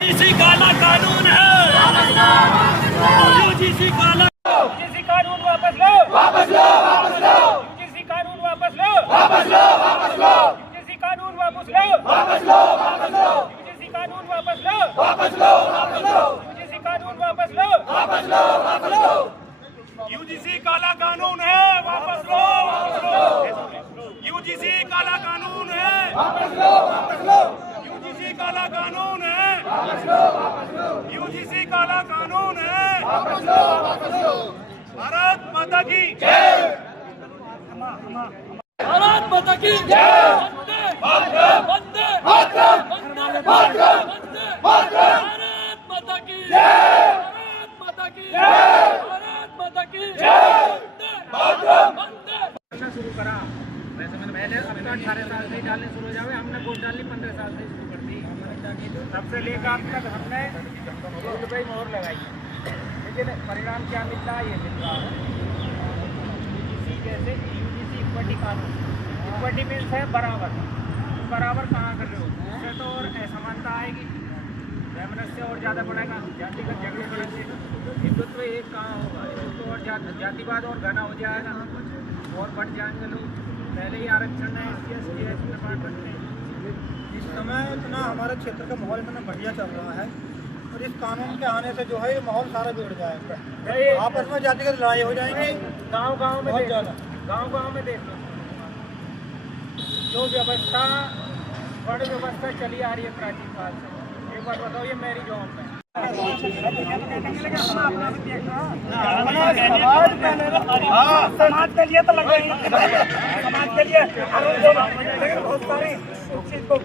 UGC काला कानून है, यूजीसी काला, यूजीसी कानून वापस लो, वापस लो, वापस लो, यूजीसी कानून वापस लो, वापस लो, वापस लो, यूजीसी कानून वापस लो, वापस लो, वापस लो, यूजीसी कानून वापस लो, वापस लो, वापस लो, यूजीसी कानून वापस लो, वापस लो, वापस लो, यूजीसी काला कानून है, वापस लो, वापस लो, यूजीसी काला कानून है, वापस लो, वापस लो, यूजीसी काला कानून है, वापस लो, वापस लो, यूजीसी काला कानून है, वापस लो, वापस लो, भारत माता की जय, भारत माता की जय, वंदे मातरम, वंदे मातरम, वंदे मातरम, वंदे मातरम, भारत माता की जय, भारत माता की जय, भारत माता की जय, वंदे मातरम, वंदे। शुरू करा वैसे मैंने पहले अब तो 18 साल से ही डालने शुरू हो जाए। हमने वोट डालनी 15 साल से शुरू कर दी। तब से लेकर अब तक हमने रुपये मोहर लगाई है, लेकिन परिणाम क्या मिल रहा है? ये मिल रहा है यूजीसी जैसे यूजीसी इक्विटी कानून। इक्विटी मीन्स है बराबर। बराबर कहाँ कर रहे हो? उससे तो और असमानता आएगी, वैमनस्य और ज़्यादा बढ़ेगा, जातिगत झगड़े बढ़ेंगे, हिंदुत्व एक कहाँ होगा? हिंदुत्व और जातिवाद और घना हो जाएगा और बढ़ जाएंगे लोग। पहले ही आरक्षण है, SC में बांट रखते हैं। इस समय इतना हमारे क्षेत्र का माहौल इतना बढ़िया चल रहा है और इस कानून के आने से जो है ये माहौल सारा बिगड़ जाएगा। आपस में जातिगत लड़ाई हो जाएंगी। गांव-गांव में बहुत देख लो, ज़्यादा। गांव-गांव में देख लो, जो व्यवस्था बड़ व्यवस्था चली आ रही है प्राचीन काल से। एक बार बताओ, ये मेरी जॉब है। समाज के लिए तो लग रही है, समाज के लिए, लेकिन बहुत सारी चीज को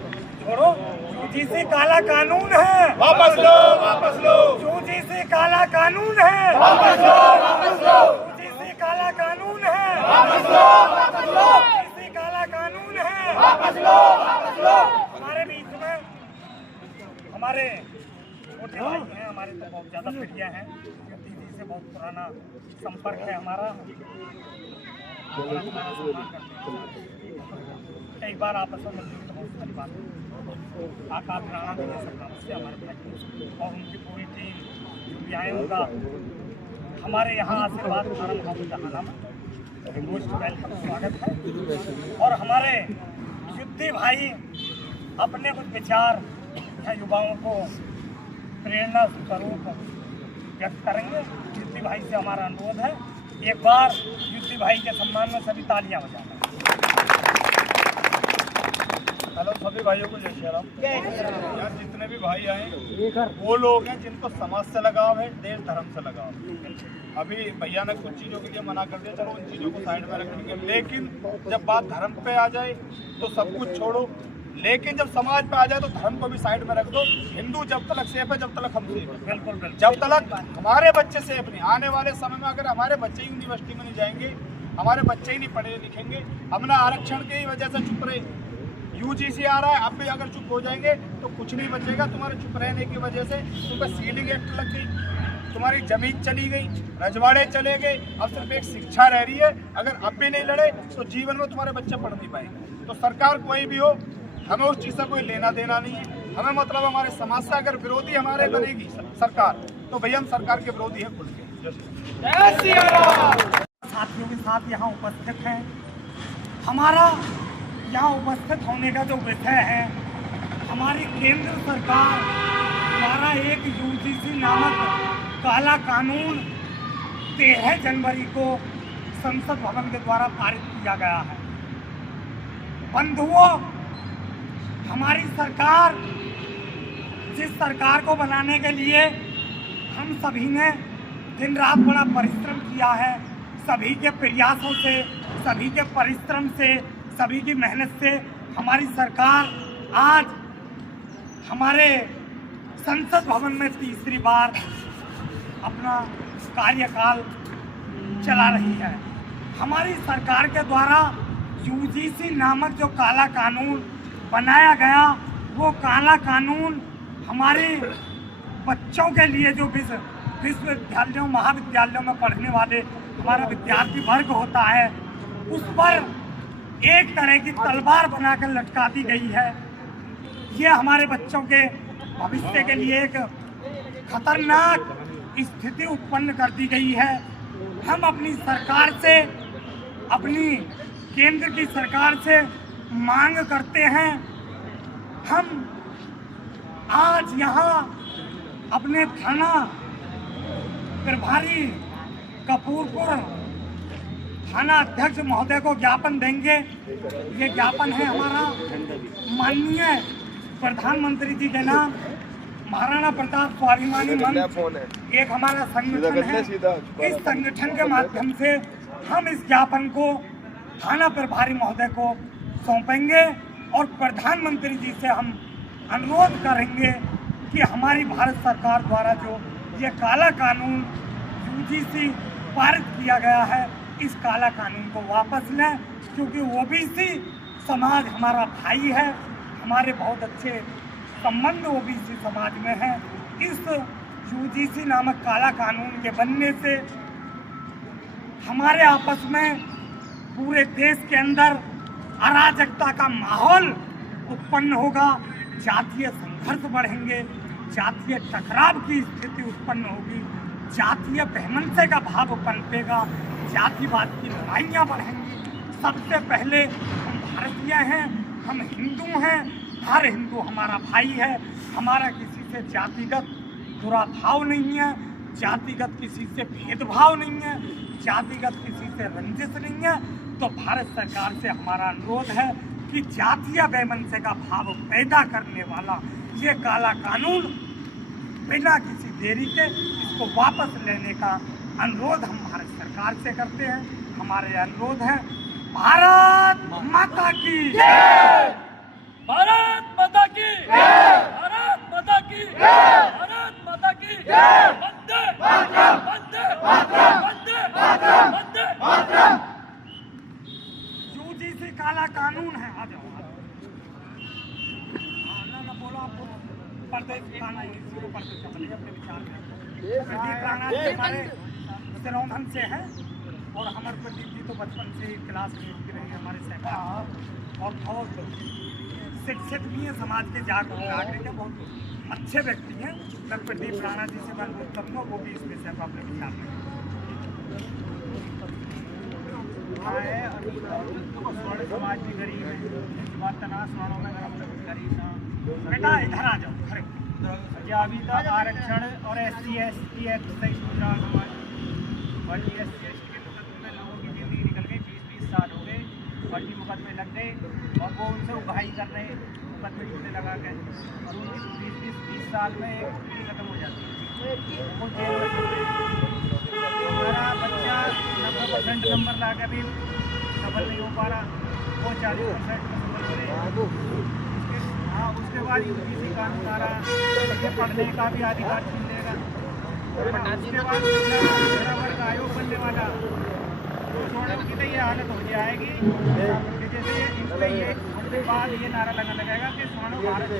छोड़ो। यूजीसी काला कानून है, वापस लो, वापस लो, यूजीसी काला कानून है, वापस लो, वापस लो, यूजीसी काला कानून है, वापस लो, वापस लो, यूजीसी काला कानून है, वापस लो, वापस लो। हमारे बीच में हमारे छोटे भाई हैं, हमारे तो बहुत ज़्यादा प्रिय हैं, दीदी से बहुत पुराना संपर्क है हमारा। कई बार आपस में मिलकर तो बहुत सारी बात आकाश राणा भी सब नाम से हमारे भाई और उनकी पूरी टीम जो भी आए उनका हमारे यहाँ आशीर्वाद फार्म हाउस जहाना में मोस्ट वेलकम स्वागत है। और हमारे युद्धि भाई अपने कुछ विचार या युवाओं को प्रेरणा स्वरूप व्यक्त करेंगे। युद्धि भाई से हमारा अनुरोध है, एक बार युद्धि भाई के सम्मान में सभी तालियां बजाएं। हेलो सभी भाइयों को जय श्री राम। यार जितने भी भाई आए वो लोग हैं जिनको समाज से लगाव है, देश धर्म से लगाव है। अभी भैया ने कुछ चीज़ों के लिए मना कर दिया, चलो उन चीज़ों को साइड में रखेंगे, लेकिन जब बात धर्म पे आ जाए तो सब कुछ छोड़ो, लेकिन जब समाज पे आ जाए तो धर्म को भी साइड में रख दो। हिंदू जब तक सेफ है, जब तक हम सेफ है, बिल्कुल बिल्कुल, जब तक हमारे बच्चे सेफ नहीं। आने वाले समय में अगर हमारे बच्चे यूनिवर्सिटी में नहीं जाएंगे, हमारे बच्चे ही नहीं पढ़े लिखेंगे, हमने आरक्षण की वजह से चुप रहे, यूजीसी आ रहा है, आप भी अगर चुप हो जाएंगे तो कुछ नहीं बचेगा। तुम्हारे चुप रहने की वजह से तुम पर सीलिंग एक्ट लग गई, तुम्हारी जमीन चली गई, रजवाड़े चले गए, अब सिर्फ एक शिक्षा रह रही है। अगर अब भी नहीं लड़े तो जीवन में तुम्हारे बच्चे पढ़ नहीं पाएंगे। तो सरकार कोई भी हो, हमें उस चीज़ से कोई लेना देना नहीं है। हमें मतलब हमारे समाज से अगर विरोधी हमारे बनेगी सरकार, तो भैया हम सरकार के विरोधी हैं खुल के। साथियों के साथ यहाँ उपस्थित हैं, हमारा यहाँ उपस्थित होने का जो विषय है, हमारी केंद्र सरकार द्वारा एक यूजीसी नामक काला कानून 13 जनवरी को संसद भवन के द्वारा पारित किया गया है। बंधुओं, हमारी सरकार, जिस सरकार को बनाने के लिए हम सभी ने दिन रात बड़ा परिश्रम किया है, सभी के प्रयासों से, सभी के परिश्रम से, सभी की मेहनत से हमारी सरकार आज हमारे संसद भवन में तीसरी बार अपना कार्यकाल चला रही है। हमारी सरकार के द्वारा यूजीसी नामक जो काला कानून बनाया गया, वो काला कानून हमारे बच्चों के लिए, जो विश्वविद्यालयों महाविद्यालयों में पढ़ने वाले हमारा विद्यार्थी वर्ग होता है, उस पर एक तरह की तलवार बनाकर लटका दी गई है। ये हमारे बच्चों के भविष्य के लिए एक खतरनाक स्थिति उत्पन्न कर दी गई है। हम अपनी सरकार से, अपनी केंद्र की सरकार से मांग करते हैं, हम आज यहाँ अपने थाना प्रभारी कपूरपुर थाना अध्यक्ष महोदय को ज्ञापन देंगे। ये ज्ञापन है हमारा माननीय प्रधानमंत्री जी के नाम, महाराणा प्रताप स्वाभिमानी मंच एक हमारा संगठन है। इस संगठन के माध्यम से हम इस ज्ञापन को थाना प्रभारी महोदय को सौंपेंगे और प्रधानमंत्री जी से हम अनुरोध करेंगे कि हमारी भारत सरकार द्वारा जो ये काला कानून यूजीसी पारित किया गया है, इस काला कानून को वापस लें, क्योंकि ओबीसी समाज हमारा भाई है, हमारे बहुत अच्छे संबंध ओबीसी समाज में है। इस यूजीसी नामक काला कानून के बनने से हमारे आपस में पूरे देश के अंदर अराजकता का माहौल उत्पन्न होगा, जातीय संघर्ष बढ़ेंगे, जातीय टकराव की स्थिति उत्पन्न होगी, जातीय वैमनस्य का भाव पनपेगा, जातिवाद की लड़ाइयाँ बढ़ेंगी। सबसे पहले हम भारतीय हैं, हम हिंदू हैं, हर हिंदू हमारा भाई है, हमारा किसी से जातिगत दुराभाव नहीं है, जातिगत किसी से भेदभाव नहीं है, जातिगत किसी से रंजिश नहीं है। तो भारत सरकार से हमारा अनुरोध है कि जातीय वैमनस्य का भाव पैदा करने वाला ये काला कानून बिना किसी देरी के इसको वापस लेने का अनुरोध हम भारत सरकार से करते हैं। हमारे अनुरोध है, भारत माता की जय, भारत माता की जय, भारत माता की जय, भारत माता की जय, वंदे मातरम, वंदे मातरम, वंदे मातरम, वंदे मातरम। यूजीसी काला कानून है। आ जाओ, ना बोलो, आपको प्रदेश कानून इसी को पढ़ते चलिए अपने विचार में। प्रदीप राणा जी हमारे सिरौंधन से हैं और हमारे प्रदीप जी तो बचपन से ही क्लास में भी रहे हमारे सहकार और बहुत शिक्षित भी हैं, समाज के जागरूक नागरिक हैं, बहुत अच्छे व्यक्ति हैं। मैं प्रदीप राणा जी से मैं अनुरोध करूँगा वो भी इस विषय पर अपने विचार में। स्वर्ण समाज भी गरीब है, स्वर्णों में गरीब ना बेटा इधर आ जाओ, खड़े अभी तक आरक्षण और SC/ST एक्ट से गुजरात समाज फर्जी SC/ST के मुकदमे में लोगों की जिंदगी निकल गई, 20-20 साल हो गए, फर्जी मुकदमे लग गए और वो उनसे उगाही कर रहे मुकदमे झूठे लगा के, और उनकी 20-20 साल में एक पीढ़ी खत्म हो जाती है, वो जेल में चल रही। हमारा बच्चा 90% नंबर ला के भी सफल नहीं हो पा रहा, वो 40% सफल हो रहे। हाँ, उसके बाद यूजीसी कानून आ रहा, ये पढ़ने का भी अधिकार छीन लेगा। उसके बाद मेरा वर्ग आयोग बनने वाला, तो छोड़ने की तो ये हालत हो जाएगी कि जैसे इनसे ये उसके बाद ये नारा लगाएगा कि स्वर्ण भारत।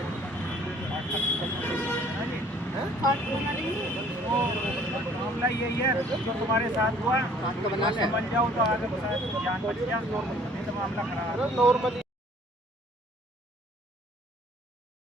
तो मामला यही है, जो तुम्हारे साथ हुआ समझ जाओ तो आगे जान बच गया, नहीं तो मामला खराब।